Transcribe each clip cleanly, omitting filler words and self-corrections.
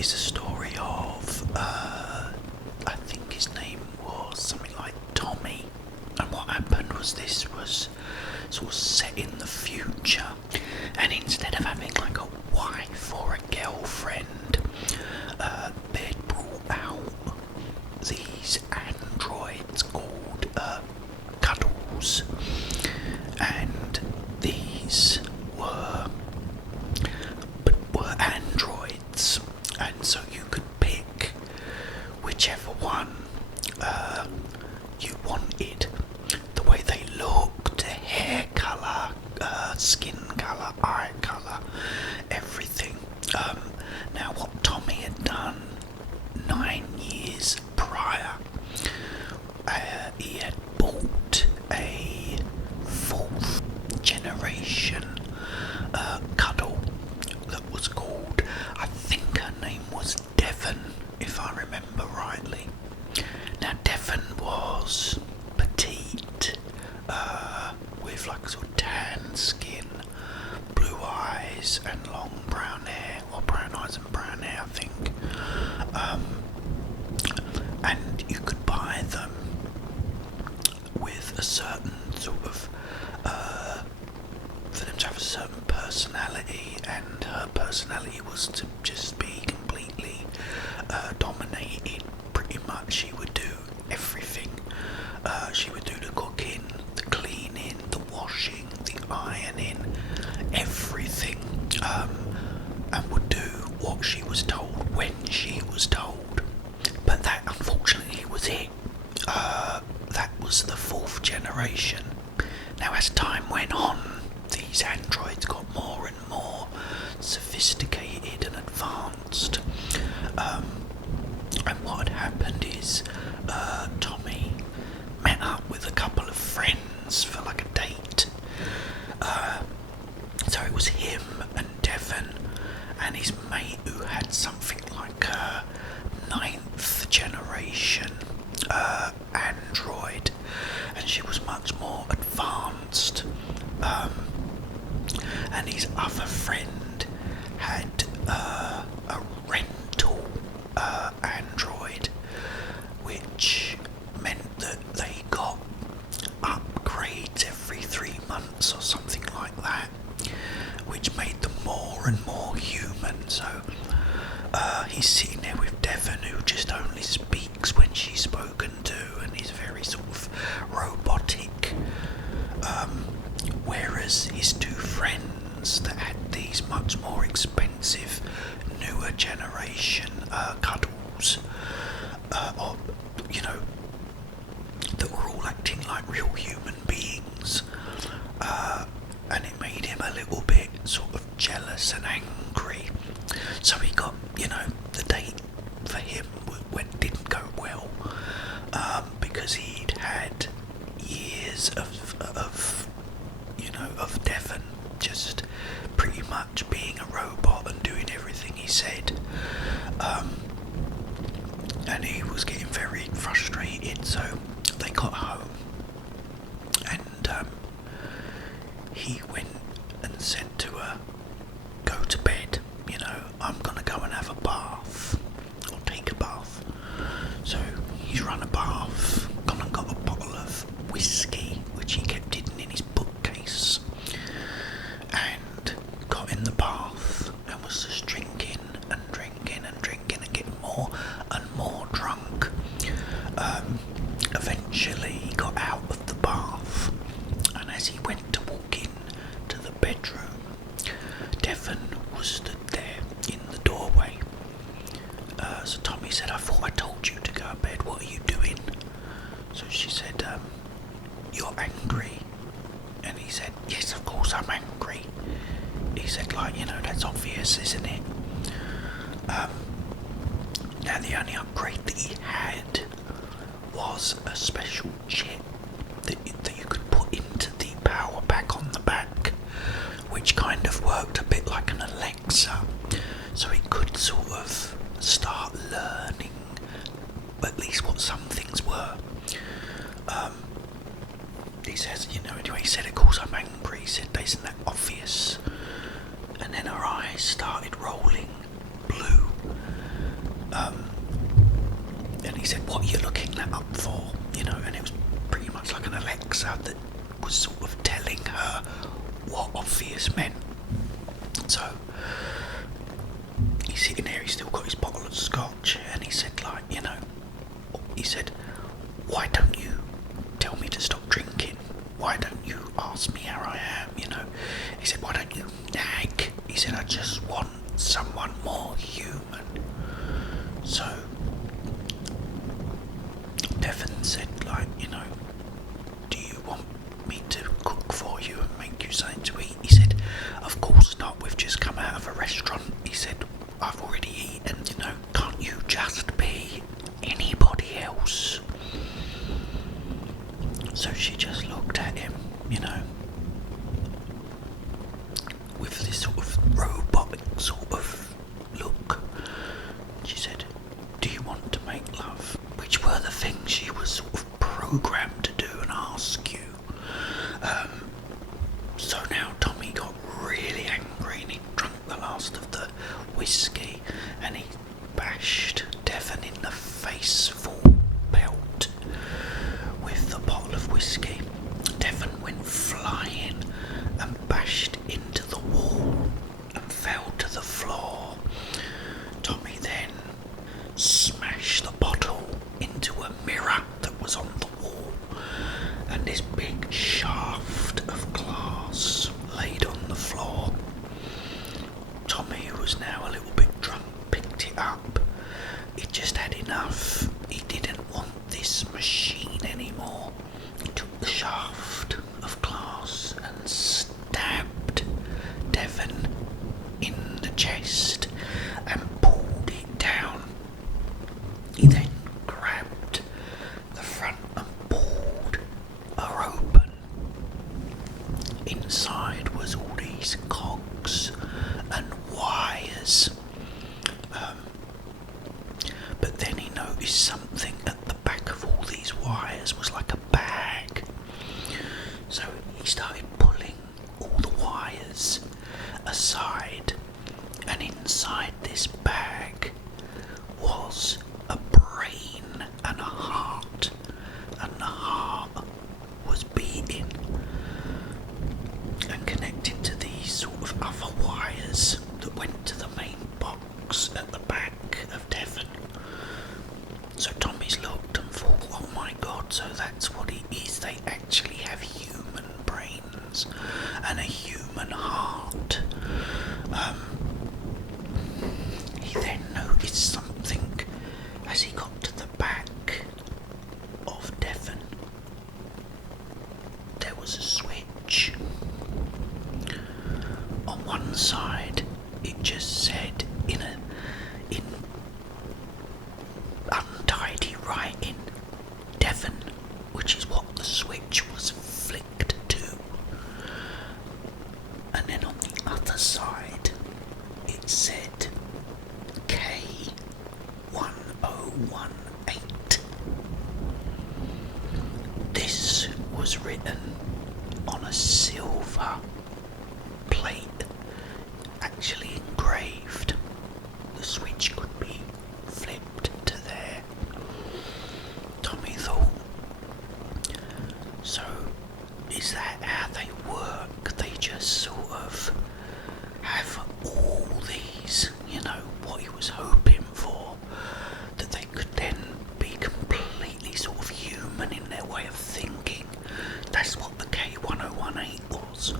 is a story of, I think his name was something like Tommy. And what happened was this was sort of set in the future. And instead of having like a wife or a girlfriend, they'd brought out these androids called Cuddles. And these were androids, and so you could pick whichever one you wanted. The way they looked, hair colour, skin colour, eye colour, everything. Now what Tommy had done 9 years prior, he had bought a 4th generation cuddle that was called, I think her name was Devon, if I remember rightly. Now Devon was petite, with like sort of tan skin, blue eyes and long brown hair, or brown eyes and brown hair I think. And you could buy them with a certain sort of for them to have a certain personality, and her personality was to just be completely dominated. Pretty much she would do everything. She would do the cooking, the cleaning, the washing, the ironing, everything, and would do what she was told when she was told. But that unfortunately was it. That was the 4th generation. Now as time went on, these androids got more and more sophisticated and advanced. And what had happened is Tommy met up with a couple of friends for like a date. So it was him and Devon and his mate who had something like a 9th generation android, and she was much more advanced. And his other friend had a rental android, which meant that they got upgrades every 3 months or something like that, which made them more and more human. So he's sitting there with Devon, who just only speaks when she's spoken to, and he's very sort of robotic, whereas his 2 friends that had these much more expensive newer generation cuddles, or you know, that were all acting like real human beings, and it made him a little bit sort of jealous and angry. So he got, you know, the date for him didn't go well, because he'd had years of Devon just pretty much being a robot and doing everything he said, and he was getting very frustrated. So they got home, and he went and said to her, "Go to bed, you know, I'm gonna go and have a bath, or take a bath." So he's run a bath, gone and got a bottle of whiskey, which he kept hidden in his bookcase, and got in the bath and was just drinking and drinking and drinking and getting more and more drunk. Eventually he got out of the bath, and as he went to walk in to the bedroom, Devon was stood there in the doorway. So Tommy said, "I thought I told you to go to bed, what are you doing?" So she said, "You're angry." And he said, "Yes, of course I'm angry." He said, "Like, you know, that's obvious, isn't it?" Now the only upgrade that he had was a special chip that you could put into the power pack on the back, which kind of worked a bit like an Alexa, so it could sort of start learning at least what some things were. He says, you know, anyway, he said, "Of course I'm angry." He said, "Isn't that obvious?" And then her eyes started rolling blue, he said, what are you looking that up for? You know, and it was pretty much like an Alexa that was sort of telling her what obvious meant. So he's sitting there, he's still got his bottle of scotch, and he said, like, you know, he said, why don't you tell me to stop drinking? Why don't you ask me how I am, you know? He said, why don't you nag? He said, I just want someone more human. So Devon said, like, you know, do you want me to cook for you and make you something to eat? He said, of course not, we've just come out of a restaurant. He said, I've already eaten, you know, can't you just be anybody else? So she just looked at him, you know, with this sort of robotic sort of look. She said, do you want to make love? Which were the things she was sort of programmed to do and ask you. So now Tommy got really angry and he drank the last of the whiskey and he bashed Devon in the face full pelt with the bottle of whiskey. Devon went flying and bashed into the wall and fell to the floor. Tommy then smashed the bottle into a mirror that was on the wall, and this big shaft of glass laid on the floor. Tommy, who was now a little bit drunk, picked it up. He just had enough. He didn't want this machine anymore. He took the shaft of glass and stabbed Devon in the chest and pulled it down. He then grabbed the front and pulled her open. Inside was all these cogs and wires. But then he noticed something at the back of all these wires was like a bag. So he started pulling all the wires aside, and inside this bag was a brain and a heart, and the heart was beating and connected to these sort of other wires that went to the main box at the back of Devon. So Tommy's looked and thought, oh my god, so that's what it is. They actually have human brains and a human heart. He then noticed something as he got to the back of Devon. There was a switch. On one side, it just said in untidy writing, Devon, which is what the switch was flicked to. And then on the other side, it said K1018. This was written on a silver plate, actually engraved. The switch could be flipped to there. Tommy thought, so is that how they work? They just sort of have all these, you know, what he was hoping for, that they could then be completely sort of human in their way of thinking. That's what the K1018 was.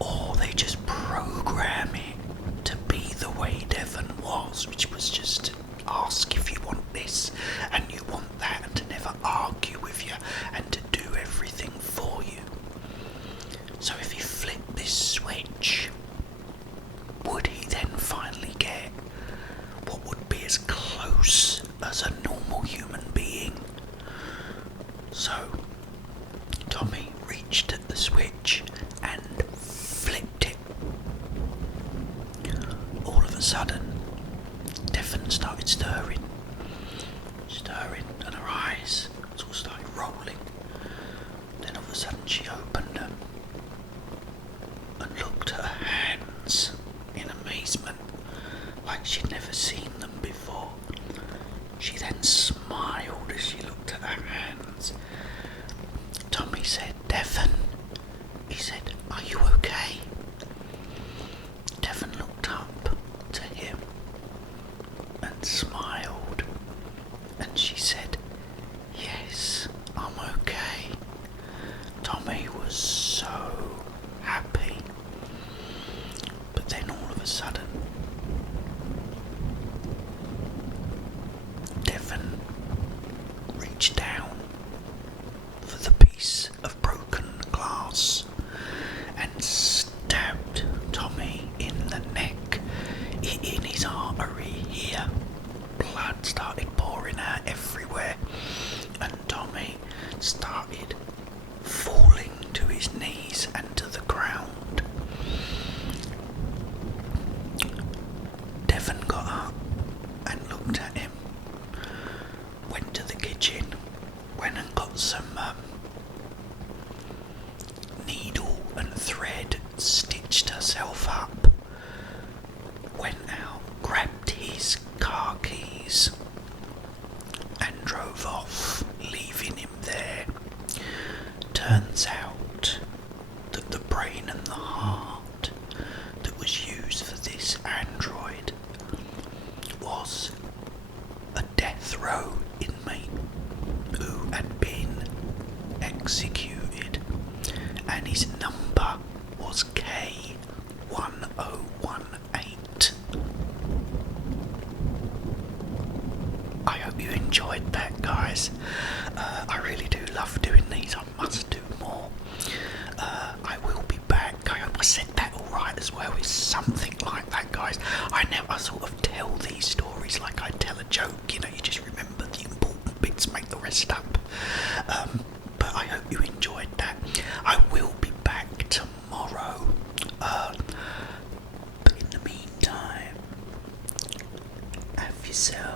Or they just program it to be the way Devon was, which was just to ask if you want this and you want that, and to never argue with you and to do everything for you. So if he flipped this switch, would he then finally get what would be as close as a normal human being? So Tommy reached at the switch and flipped it. All of a sudden, Devon started stirring, and her eyes sort of started rolling. Then all of a sudden she opened them and looked at her hands in amazement, like she'd never seen them before. She then smiled as she looked at her hands. Tommy said, "Devon," he said, "are you okay?" Devon looked up to him and smiled, and she said, "Yes, I'm okay." Tommy was so happy, but then all of a sudden, Devon reached down for the piece of broken glass and stabbed Tommy in the neck, in his artery here. Blood started pouring out everywhere, and Tommy started falling to his knees and to the ground. Devon got up and looked at him, went to the kitchen, went and got some needle and thread, stitched herself up, went out, grabbed his car keys and drove off, leaving him there. Turns out that the brain and the heart that was used for this android was a death row inmate who had been executed, and his number was K1018. I hope you enjoyed that, guys. I really do love doing these. I must do more. I will be back. I hope I said that alright as well. It's something like that, guys. I sort of tell these stories like I tell a joke. You just remember the important bits, make the rest up. But I hope you enjoyed that. I will be back tomorrow. But in the meantime, have yourself